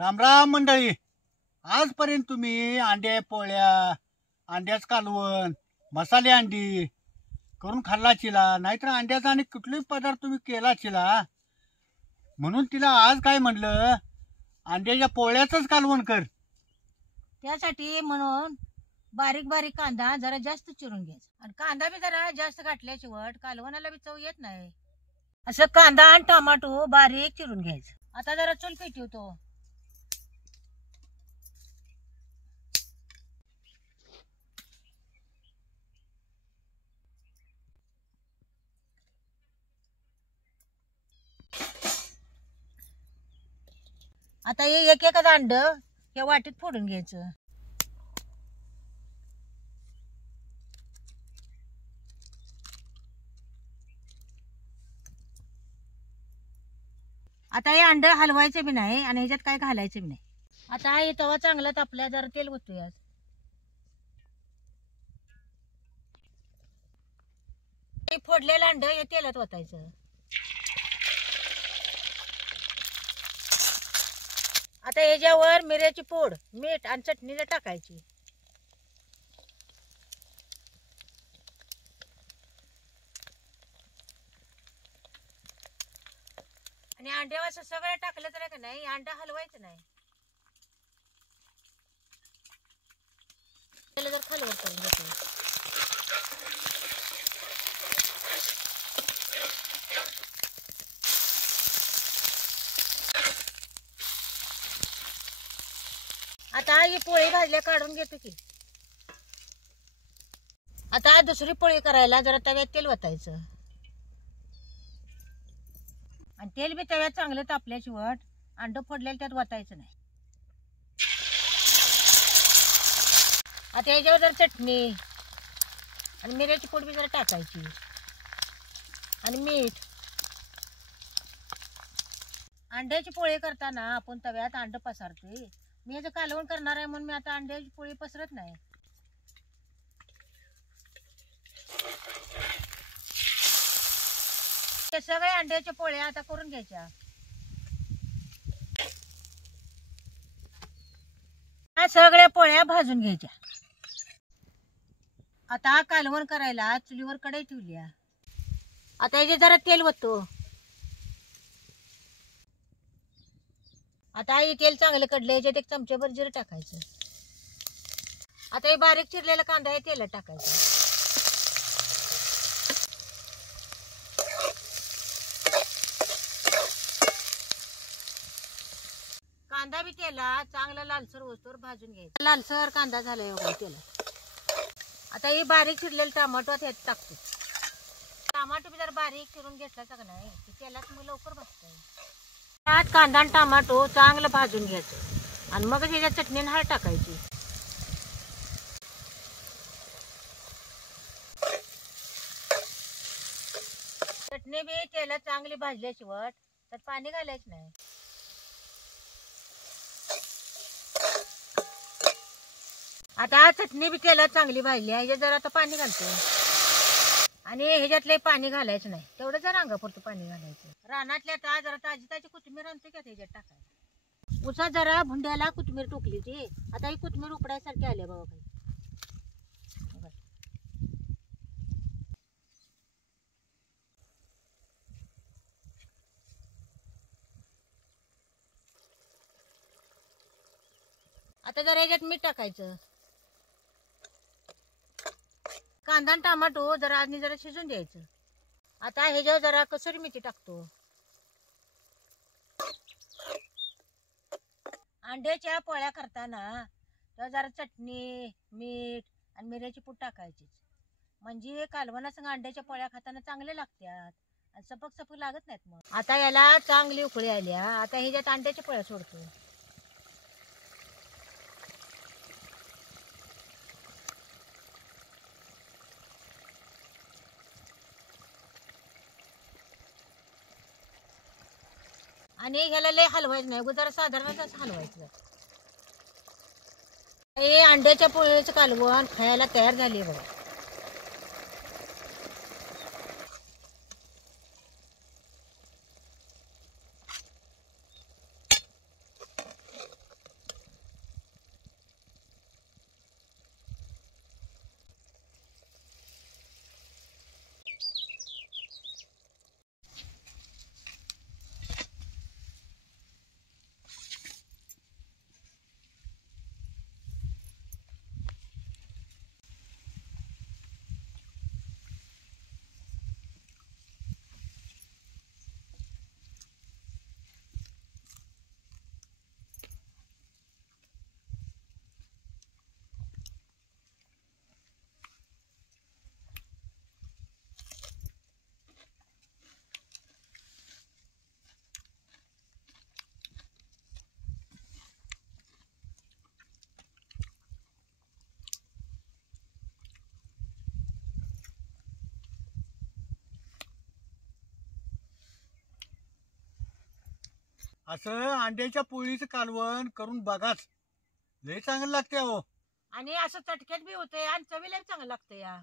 राम राम मंडळी. आजपर्यंत तुम्ही अंड्या पोळ्या, अंड्याच कालवण, मसाले अंडी करून खाल्ला चिला, नाहीतर अंड्याचा आणि कुठलेच पदार्थ तुम्ही केला चिला. म्हणून तिला आज काय म्हणलं, अंड्याच्या पोळ्याचंच कालवण कर. त्यासाठी म्हणून बारीक बारीक कांदा जरा जास्त चिरून घ्यायचा आणि कांदा बी जरा जास्त घातल्याची वट कालवणाला बी चव येत नाही. असं कांदा आणि टोमॅटो बारीक चिरून घ्यायचं. आता जरा चूल पेटवतो. आता हे एक एक अंड या वाटीत फोडून घ्यायचं. आता हे अंड हलवायचं बी नाही आणि ह्याच्यात काय घालायचं बी नाही. आता हे तवा चांगला तापल्या, जरा तेल ओतूया. हे फोडलेलं अंड हे तेलात ओतायचं. आता ह्याच्यावर मिऱ्याची पूड, मीठ आणि चटणी टाकायची. आणि अंड्यावर सगळं टाकलं तर का नाही, अंडा हलवायचं नाही. त्याला जर खालवर करून घेतो. आता ही पोळी भाजल्या काढून घेतो की. आता दुसरी पोळी करायला जरा तव्यात तेल ओतायचं आणि तेल बी तव्यात चांगलं तापल्याची वट अंड फोडलेलं त्यात ओतायचं नाही. आता याच्यावर जरा चटणी आणि मिऱ्याची पूड बी जरा टाकायची आणि मीठ. अंड्याची पोळी करताना आपण तव्यात अंड पसारते. मी याचं कालवण करणार आहे म्हणून मी आता अंड्याची पोळी पसरत नाही. ते सगळे अंड्याच्या पोळ्या आता करून घ्यायच्या. या सगळ्या पोळ्या भाजून घ्यायच्या. आता कालवण करायला चुलीवर कढई ठेवल्या. आता याचे जरा तेल ओततो. आता हे तेल चांगलं कडलं, याच्यात एक चमच्याभर जिरं टाकायचं. आता हे बारीक चिरलेला कांदा हे तेलात टाकायचा. कांदा बी तेलात चांगला लालसर होतोर भाजून घ्यायचा. लालसर कांदा झालाय बघा तेलात. आता हे बारीक चिरलेलं टमाटो त्यात टाकतो. टमाटो बी जर बारीक चिरून घेतला का नाही तेलात मग लवकर भाजतंय. त्यात कांदा आणि टमाटो चांगलं भाजून घ्यायचं आणि मग ह्याच्यात चटणी आणि हळद टाकायची. चटणी बी तेलात चांगली भाजल्याची वट त्यात पाणी घालायचं नाही. आता चटणी बी तेलात चांगली भाजली, ह्याच्यात जरा आता पाणी घालतो आणि ह्याच्यातले पाणी घालायचं नाही. तेवढं जरा अंगापुरतं पाणी घालायचं. रानातल्या जरा ताजी ताजी कोथिंबीर आणते का त्याच्यात टाकायचं. उसात जरा भुंड्याला कोथिंबीर टोकली ती. आता ही कोथिंबीर उपडायसारखी आली बाबा काही. आता जरा ह्याच्यात मीठ टाकायचं. कांदा आणि टमाटो जरा आधी जरा शिजून द्यायचं. आता ह्याच्यावर जरा कसुरी मेथी टाकतो. अंड्याच्या पोळ्या करताना तर जरा चटणी, मीठ आणि मिऱ्याची पूड टाकायची. म्हणजे कालवणासंग अंड्याच्या पोळ्या खाताना चांगले लागतात आणि सपक सपक लागत नाहीत. मग आता याला चांगली उकळी आल्या. आता ह्याच्यात अंड्याच्या पोळ्या सोडतो. आणि ह्याला लय हलवायचं नाही, जरा साधारणच हलवायचं. हे अंड्याच्या पोळीचं कालवण खायला तयार झाले बघा. असं अंड्याच्या पोळीचं कालवण करून बघाच, लय चांगलं लागते हो. आणि असं चटक्यात बी होतंय आणि चवीला बी चांगलं लागतं या.